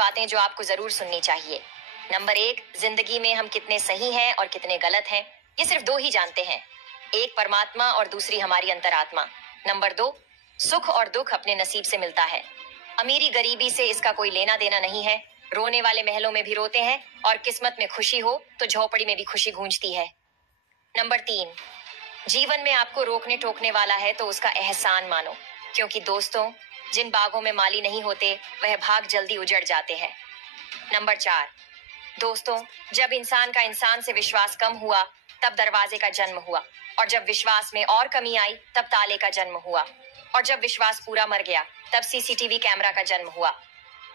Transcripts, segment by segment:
बातें जो आपको जरूर सुननी चाहिए। नंबर 1, जिंदगी में हम कितने सही हैं और कितने गलत हैं, ये सिर्फ दो ही जानते हैं। एक परमात्मा और दूसरी हमारी अंतरात्मा। नंबर 2, सुख और दुख अपने नसीब से मिलता है। अमीरी गरीबी से इसका कोई लेना देना नहीं है। रोने वाले महलों में भी रोते हैं और किस्मत में खुशी हो तो झोपड़ी में भी खुशी गूंजती है। नंबर 3, जीवन में आपको रोकने टोकने वाला है तो उसका एहसान मानो, क्योंकि दोस्तों, जिन बागों में माली नहीं होते वह भाग जल्दी उजड़ जाते हैं। नंबर 4, दोस्तों, जब इंसान का इंसान से विश्वास कम हुआ तब दरवाजे का जन्म हुआ, और जब विश्वास में और कमी आई तब ताले का जन्म हुआ, और जब विश्वास पूरा मर गया तब सीसीटीवी कैमरा का जन्म हुआ।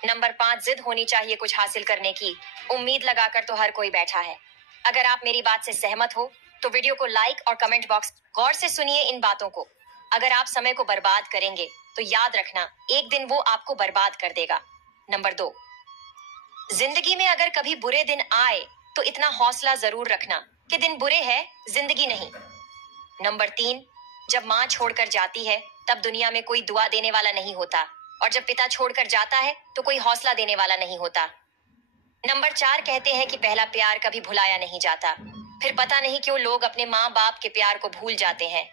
नंबर 5, जिद होनी चाहिए कुछ हासिल करने की। उम्मीद लगाकर तो हर कोई बैठा है। अगर आप मेरी बात से सहमत हो तो वीडियो को लाइक और कमेंट बॉक्स गौर से सुनिए इन बातों को। अगर आप समय को बर्बाद करेंगे तो याद रखना, एक दिन वो आपको बर्बाद कर देगा। नंबर 2, जिंदगी में अगर कभी बुरे दिन आए तो इतना हौसला जरूर रखना कि दिन बुरे हैं, जिंदगी नहीं। नंबर 3, जब माँ छोड़कर जाती है तब दुनिया में कोई दुआ देने वाला नहीं होता, और जब पिता छोड़कर जाता है तो कोई हौसला देने वाला नहीं होता। नंबर 4, कहते हैं कि पहला प्यार कभी भुलाया नहीं जाता, फिर पता नहीं क्यों लोग अपने माँ बाप के प्यार को भूल जाते हैं।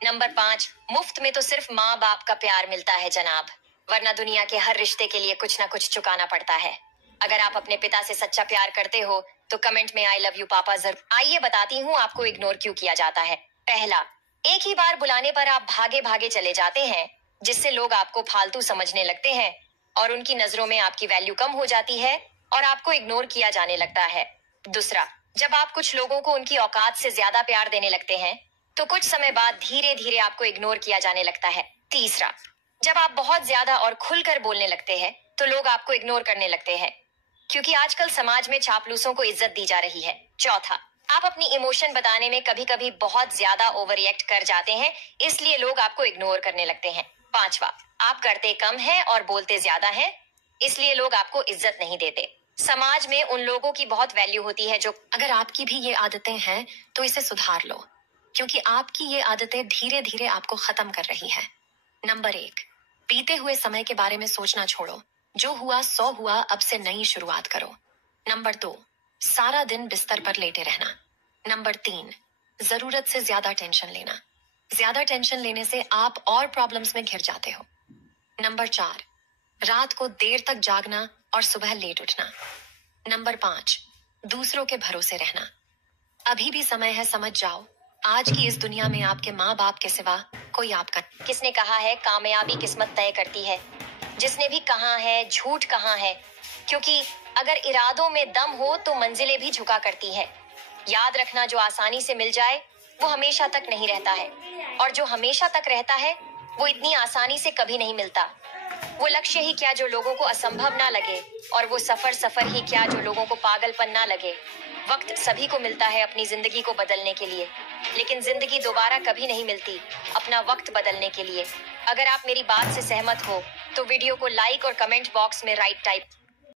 नंबर 5, मुफ्त में तो सिर्फ माँ बाप का प्यार मिलता है जनाब, वरना दुनिया के हर रिश्ते के लिए कुछ ना कुछ चुकाना पड़ता है। अगर आप अपने पिता से सच्चा प्यार करते हो तो कमेंट में आई लव यू पापा जरूर। आइए बताती हूँ आपको इग्नोर क्यों किया जाता है। पहला, एक ही बार बुलाने पर आप भागे भागे चले जाते हैं, जिससे लोग आपको फालतू समझने लगते हैं और उनकी नजरों में आपकी वैल्यू कम हो जाती है और आपको इग्नोर किया जाने लगता है। दूसरा, जब आप कुछ लोगों को उनकी औकात से ज्यादा प्यार देने लगते हैं तो कुछ समय बाद धीरे धीरे आपको इग्नोर किया जाने लगता है। तीसरा, जब आप बहुत ज्यादा और खुलकर बोलने लगते हैं तो लोग आपको इग्नोर करने लगते हैं, क्योंकि आजकल समाज में चापलूसों को इज्जत दी जा रही है। चौथा, आप अपनी इमोशन बताने में कभी कभी बहुत ज्यादा ओवर रिएक्ट कर जाते हैं, इसलिए लोग आपको इग्नोर करने लगते हैं। पांचवा, आप करते कम हैं और बोलते ज्यादा हैं, इसलिए लोग आपको इज्जत नहीं देते। समाज में उन लोगों की बहुत वैल्यू होती है जो, अगर आपकी भी ये आदतें हैं तो इसे सुधार लो, क्योंकि आपकी ये आदतें धीरे धीरे आपको खत्म कर रही है। नंबर 1, बीते हुए समय के बारे में सोचना छोड़ो, जो हुआ सो हुआ, अब से नई शुरुआत करो। नंबर 2, सारा दिन बिस्तर पर लेटे रहना। नंबर 3, जरूरत से ज्यादा टेंशन लेना। ज्यादा टेंशन लेने से आप और प्रॉब्लम्स में घिर जाते हो। नंबर 4, रात को देर तक जागना और सुबह लेट उठना। नंबर 5, दूसरों के भरोसे रहना। अभी भी समय है, समझ जाओ, आज की इस दुनिया में आपके माँ बाप के सिवा कोई आपका। किसने कहा है कामयाबी किस्मत तय करती है? जिसने भी कहा है झूठ कहाँ है, क्योंकि अगर इरादों में दम हो तो मंजिलें भी झुका करती है। याद रखना, जो आसानी से मिल जाए वो हमेशा तक नहीं रहता है, और जो हमेशा तक रहता है वो इतनी आसानी से कभी नहीं मिलता। वो लक्ष्य ही क्या जो लोगों को असंभव ना लगे, और वो सफर ही क्या जो लोगों को पागलपन ना लगे। वक्त सभी को मिलता है अपनी जिंदगी को बदलने के लिए, लेकिन जिंदगी दोबारा कभी नहीं मिलती अपना वक्त बदलने के लिए। अगर आप मेरी बात से सहमत हो तो वीडियो को लाइक और कमेंट बॉक्स में राइट टाइप